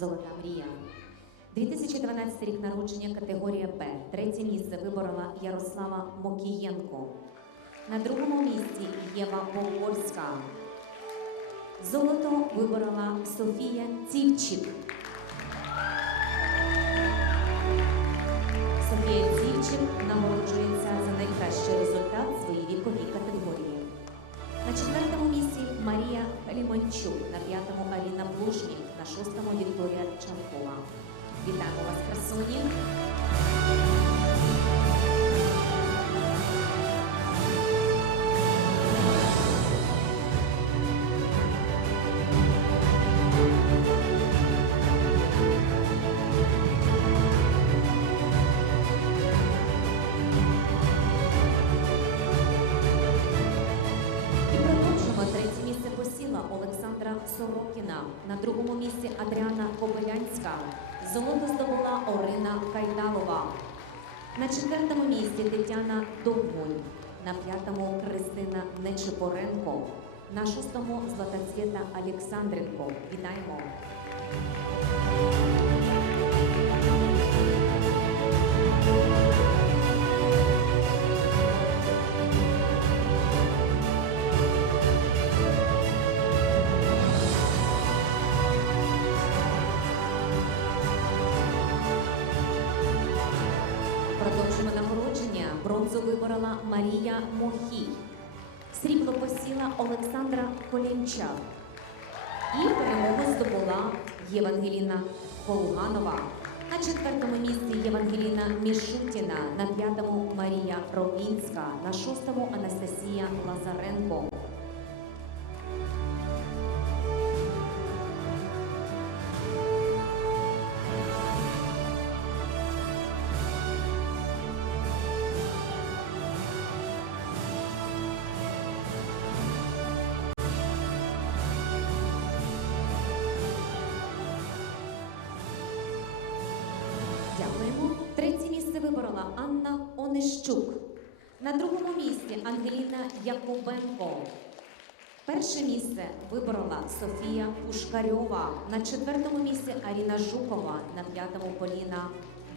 Золота мрія. 2012 рік народження категорія Б. Третє місце виборола Ярослава Мокієнко. На другому місці Єва Погорська. Золото виборола Софія Цівчик. Софія Цівчик нагороджується за найкращий результат в своїй віковій категорії. На четвертому місці Марія Лімончук, на п'ятому Аліна Плужнік, на шостому Вікторія Чанкова. Вітаємо вас, красуні! На четвертому місці Тетяна Довгонь, На п'ятому Христина Нечипоренко. На шостому Златоцвіта Олександренко. Вітаємо! Виборола Марія Мохій. Срібло посіла Олександра Колінчак. І перемогу здобула Євангеліна Полуганова. На четвертому місці Євангеліна Мішутіна, на п'ятому Марія Ровінська, на шостому Анастасія Лазаренко. Місце Анна Онищук. На другому місці Ангеліна Якубенко. Перше місце виборола Софія Пушкарьова. На четвертому місці Аріна Жукова. На п'ятому Поліна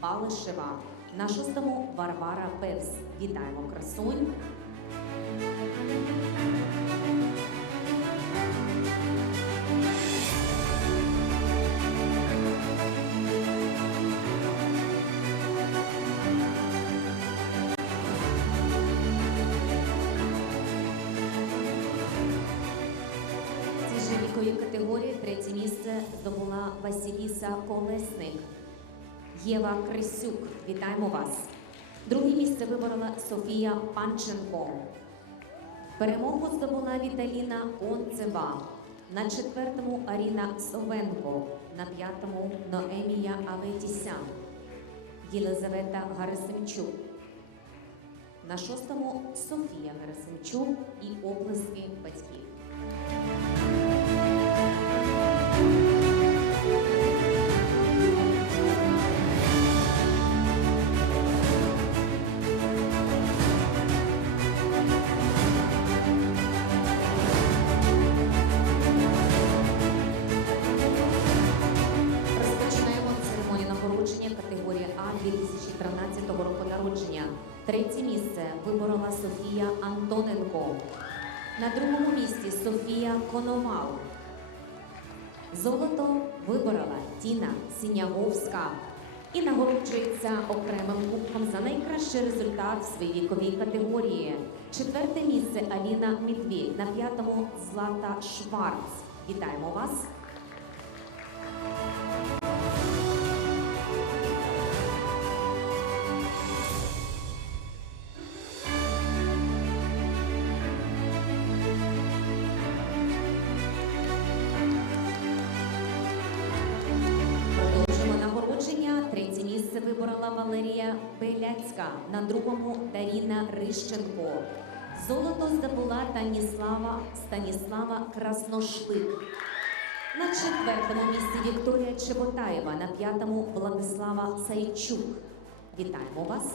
Балишева. На шостому Варвара Певс. Вітаємо красунь. В цій же віковій категорії третє місце здобула Василіса Колесник. Єва Крисюк. Вітаємо вас. Друге місце виборола Софія Панченко. Перемогу здобула Віталіна Онцева. На четвертому Аріна Совенко. На п'ятому Ноемія Аветісян. Єлизавета Гарасимчук. На шостому Софія Гарасимчук і оплески батьків. На другому місці Софія Коновал. Золото виборола Тіна Сіняговська і нагороджується окремим кубком за найкращий результат в своїй віковій категорії. Четверте місце Аліна Медведь, на п'ятому Злата Шварц. Вітаємо вас! Беляцька. На другому Даріна Рищенко. Золото здобула Таніслава Станіслава Красношлик. На четвертому місці Вікторія Чеботаєва. На п'ятому Владислава Сайчук. Вітаємо вас.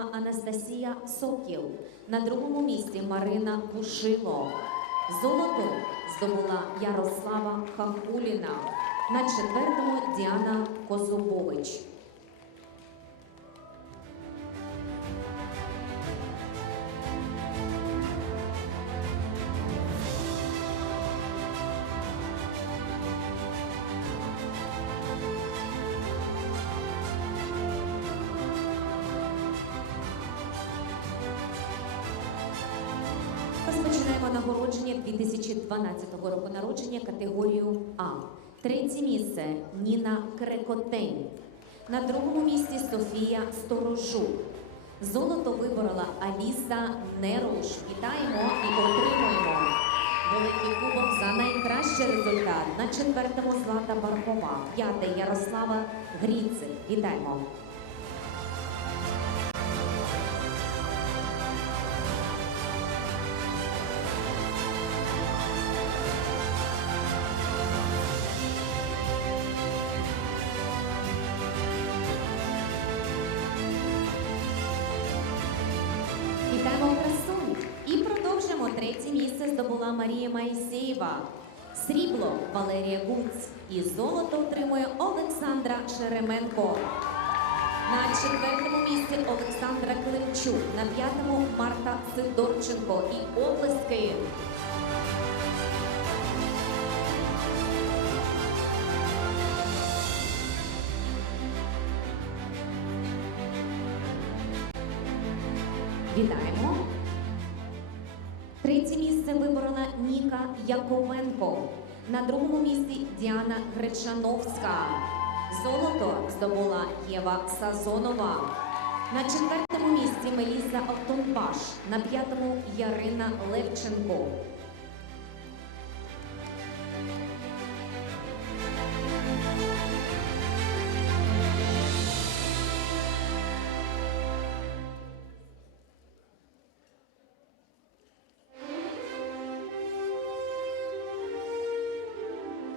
Місце Анастасія Сокіл. На другому місці Марина Пушило. Золото здобула Ярослава Хахуліна. На четвертому Діана Козубович. Нагородження 2012 року народження категорію А. Третє місце Ніна Крекотень. На другому місці Софія Сторожук. Золото виборола Аліса Неруш. Вітаємо і отримуємо великий кубок за найкращий результат. На четвертому Злата Баркова. П'яте Ярослава. Вітаємо. Вітаємо здобула Марія Майсеєва. Срібло Валерія Гуць. І золото отримує Олександра Шеременко. На четвертому місці Олександра Климчук. На п'ятому Марта Сидорченко. І оплески. Вітаємо. Третє місце виборола Ніка Яковенко. На другому місці Діана Гречановська. Золото здобула Єва Сазонова. На четвертому місці Меліса Октонбаш. На п'ятому Ярина Левченко.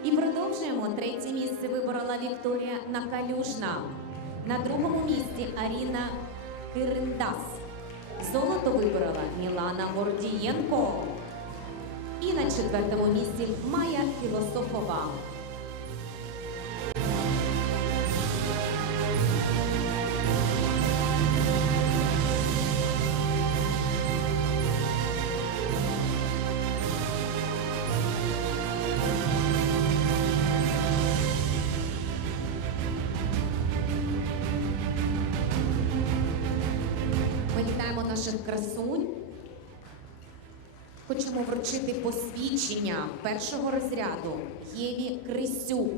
І продовжуємо. Третє місце виборола Вікторія Накалюжна. На другому місці Аріна Кириндас. Золото виборола Мілана Гордієнко. І на четвертому місці Майя Філософова. Наших красунь. Хочемо вручити посвідчення першого розряду Єві Крисюк.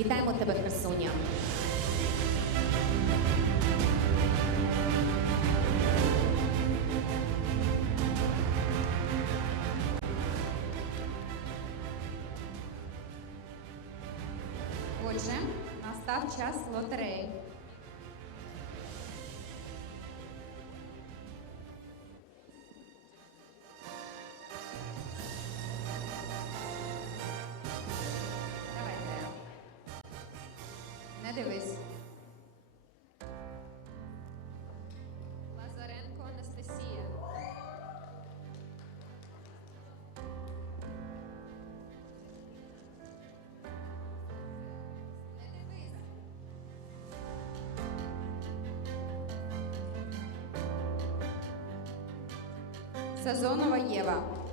Вітаємо тебе, красуня. Отже, настав час лотереї. Дивись. Лазаренко Анастасія. Не дивись. Сазонова Єва.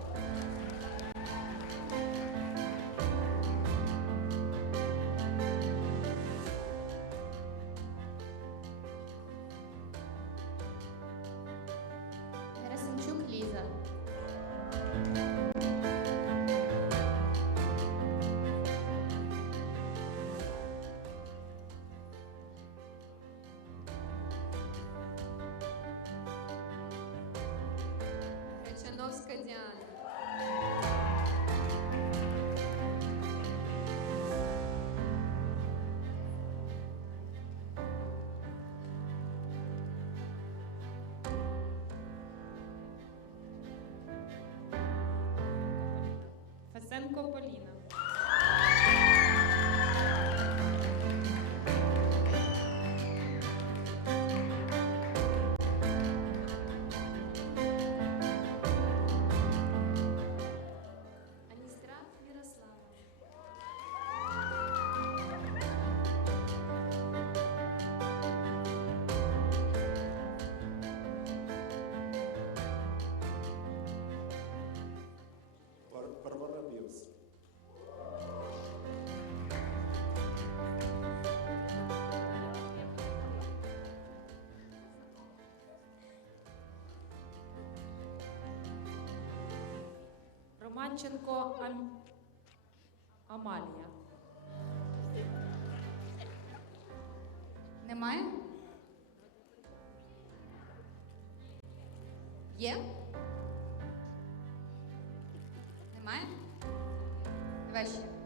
Ганченко Ам... Амалія. Немає? Є? Немає? Давай ще.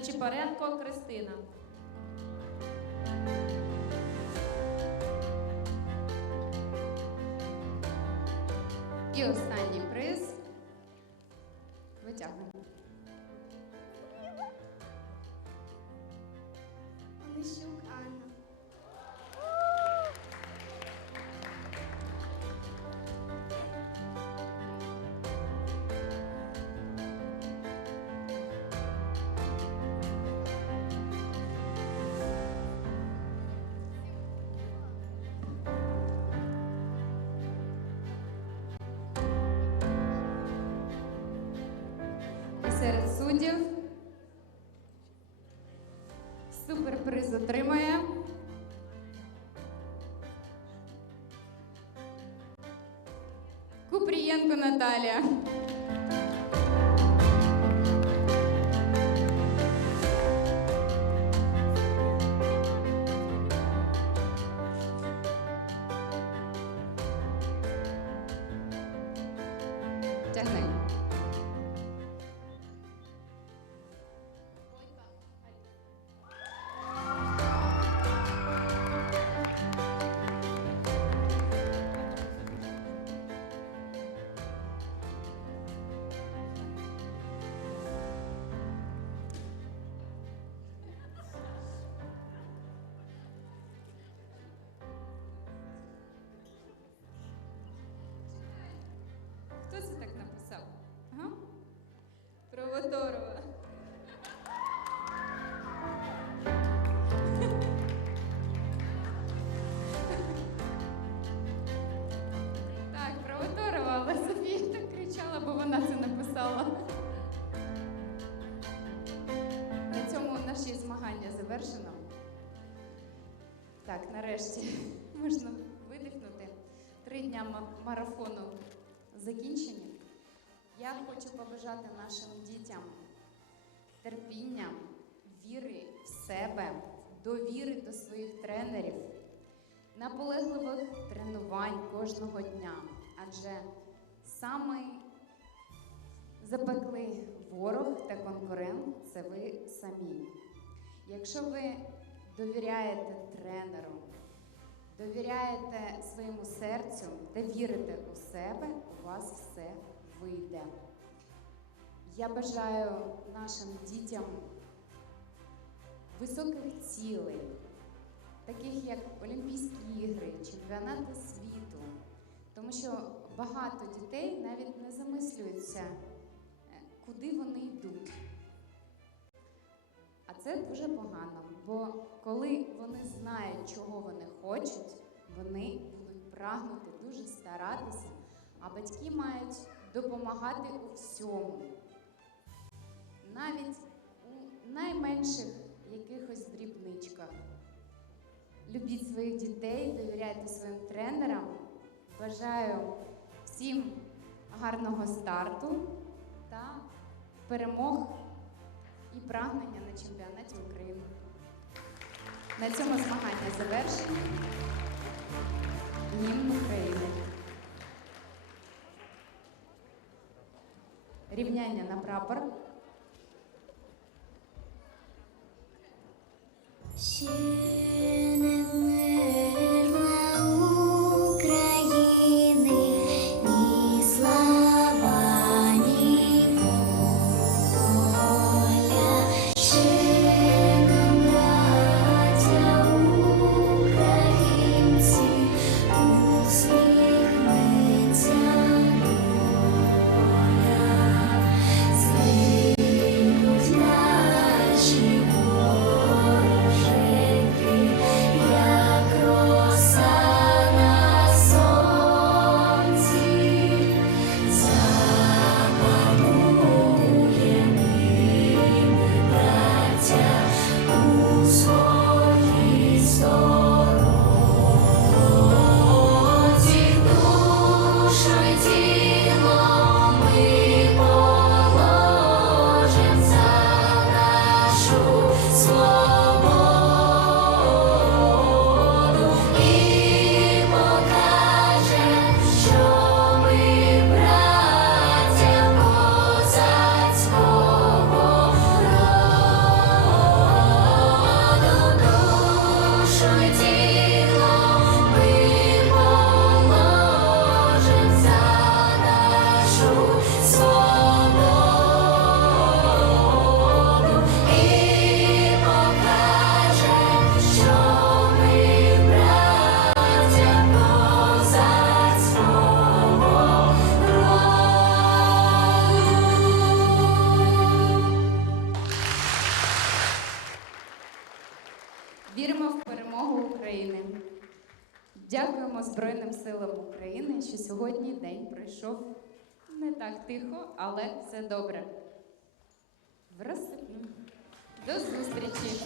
Нечипаренко Кристина. Отримає. Купрієнко Наталія. Провоторова. Так, Провоторова, але Софія так кричала, бо вона це написала. На цьому наші змагання завершено. Так, нарешті можна видихнути. Три дня марафону закінчені. Я хочу побажати нашим дітям терпіння, віри в себе, довіри до своїх тренерів, наполегливих тренувань кожного дня. Адже самий запеклий ворог та конкурент це ви самі. Якщо ви довіряєте тренеру, довіряєте своєму серцю та вірите у себе, у вас все вийде. Я бажаю нашим дітям високих цілей, таких як Олімпійські ігри, чемпіонати світу, тому що багато дітей навіть не замислюються, е, куди вони йдуть. А це дуже погано, бо коли вони знають, чого вони хочуть, вони будуть прагнути дуже старатися, а батьки мають допомагати у всьому. Навіть у найменших якихось дрібничках. Любіть своїх дітей, довіряйте своїм тренерам. Бажаю всім гарного старту та перемог і прагнення на чемпіонаті України. На цьому змагання завершені. Гімн України. Рівняння на прапор. Ще Дякуємо Збройним силам України, що сьогодні день пройшов не так тихо, але все добре. Враз. До зустрічі!